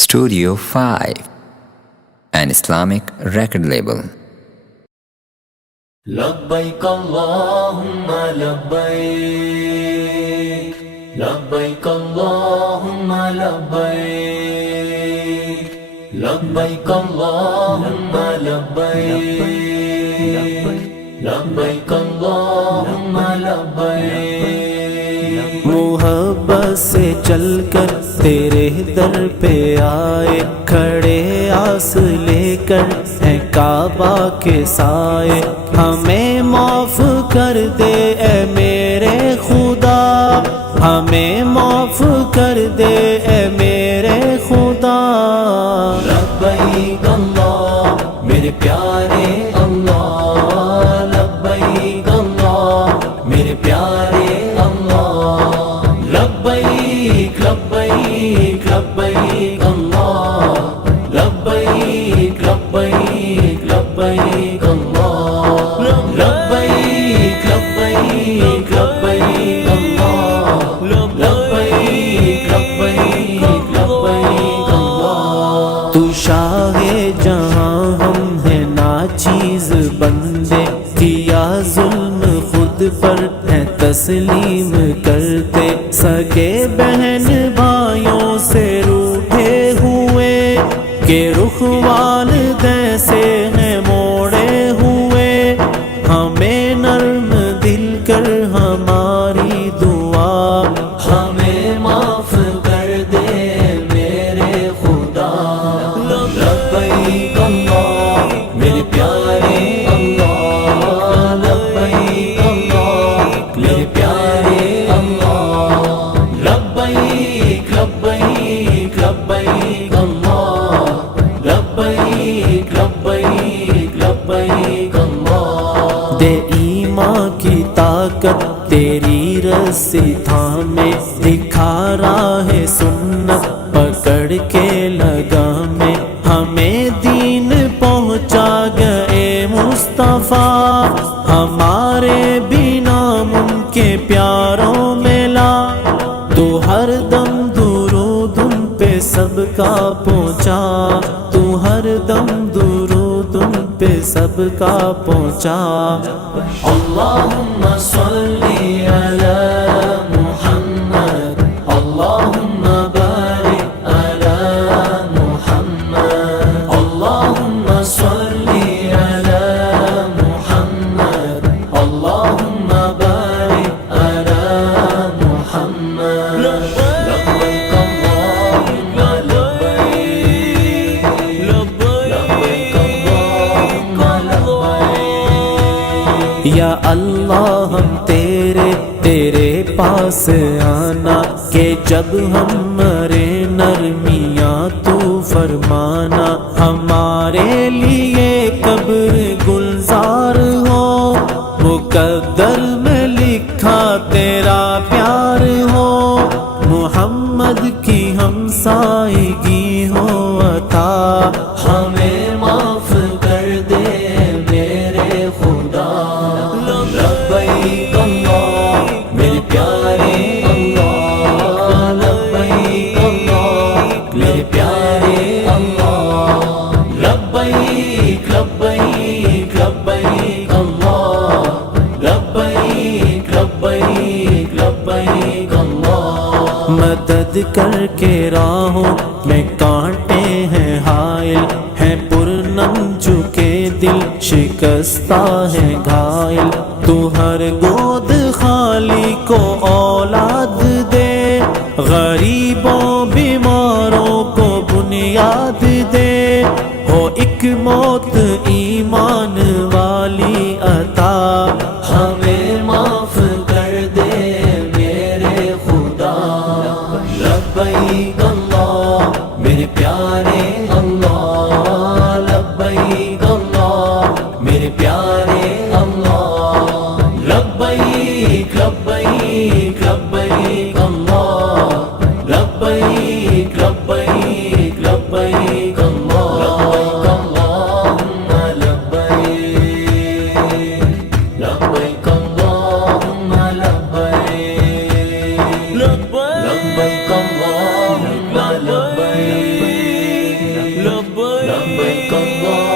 Studio 5, an Islamic record label. لبيك اللهم لبيك لبيك اللهم لبيك لبيك اللهم لبيك لبيك اللهم لبيك محبت سے چل کر تیرے در پہ آئے، کھڑے آس لے کر اے کعبہ کے سائے، ہمیں معاف کر دے اے میرے خدا، ہمیں معاف کر دے اے میرے خدا۔ لبیک اللہ میرے پیارے اللہ، لبیک اللہ میرے پیارے اللہ، لبیک لبیک لبیک اللہ، لبیک لبیک لبیک اللہ، لبیک لبیک لبیک اللہ، لبیک لبیک لبیک اللہ۔ تو شاہ جہاں ہم ہیں ناچیز بندے، کیا ظلم خود پر ہے تسلیم کرتے، سگے بہن بھائیوں سے روٹھے ہوئے، کہ رخ والدین سے ہیں موڑے ہوئے، ہمیں نرم دل کر ہماری دعا، ہمیں معاف کر دے میرے خدا۔ لبیک اللہ میرے پیارے اللہ، لبیک اللہ میرے پیارے اللہ، لبیک لبیک لبیک اللہ، لبیک لبیک لبیک اللہ۔ دے ایمان کی طاقت تیری رسی تھامے، دکھا راہ سنت پکڑ کے لگامے، ہمیں دین پہنچا گئے مصطفیٰ، ہمارے بنا ان کے پیاروں میں لا، تو ہر دم درود ان پہ سب کا پہنچا، تو ہر دم درود ان پہ سب کا پہنچا۔ اللہم صلی علی محمد، اللہم بارک علی محمد، اللہم صلی علی محمد، اللہم بارک علی محمد۔ لبیک اللہم لبیک، لبیک اللہم لبیک۔ یا اللہ ہم تیرے پاس آنا، کہ جب ہم مرے نرمیاں تو فرمانا، ہمارے لیے قبر گلزار ہو، مقدر میں لکھا تیرا پیار ہو، محمد کی ہمسائیگی ہو عطا، ہمیں معاف کر دے میرے خدا۔ لبیک اللہ میرے پیارے اللہ، لبیک اللہ میرے پیارے اللہ، لبیک لبیک لبیک اللہ، لبیک لبیک لبیک اللہ۔ مدد کر کے راہوں میں کانٹے ہیں حائل، ہیں پرنم جھکے دل شکستہ ہے گھائل، تو ہر گود خالی کو اولاد دے، غریبوں بیماروں کو بنیاد دے، ہو ایک موت ایمان والی عطا، ہمیں معاف کر دے میرے خدا۔ لبیک اللہ میرے پیارے اللہ، لبیک اللہ میرے پیارے اللہ، لبیک لبیک لبیک اللہ، لبیک لبیک لبیک اللہ، لبیک اللہم لبیک، لبیک اللہم لبیک، لبیک اللہم لبیک۔ لبيك اللهم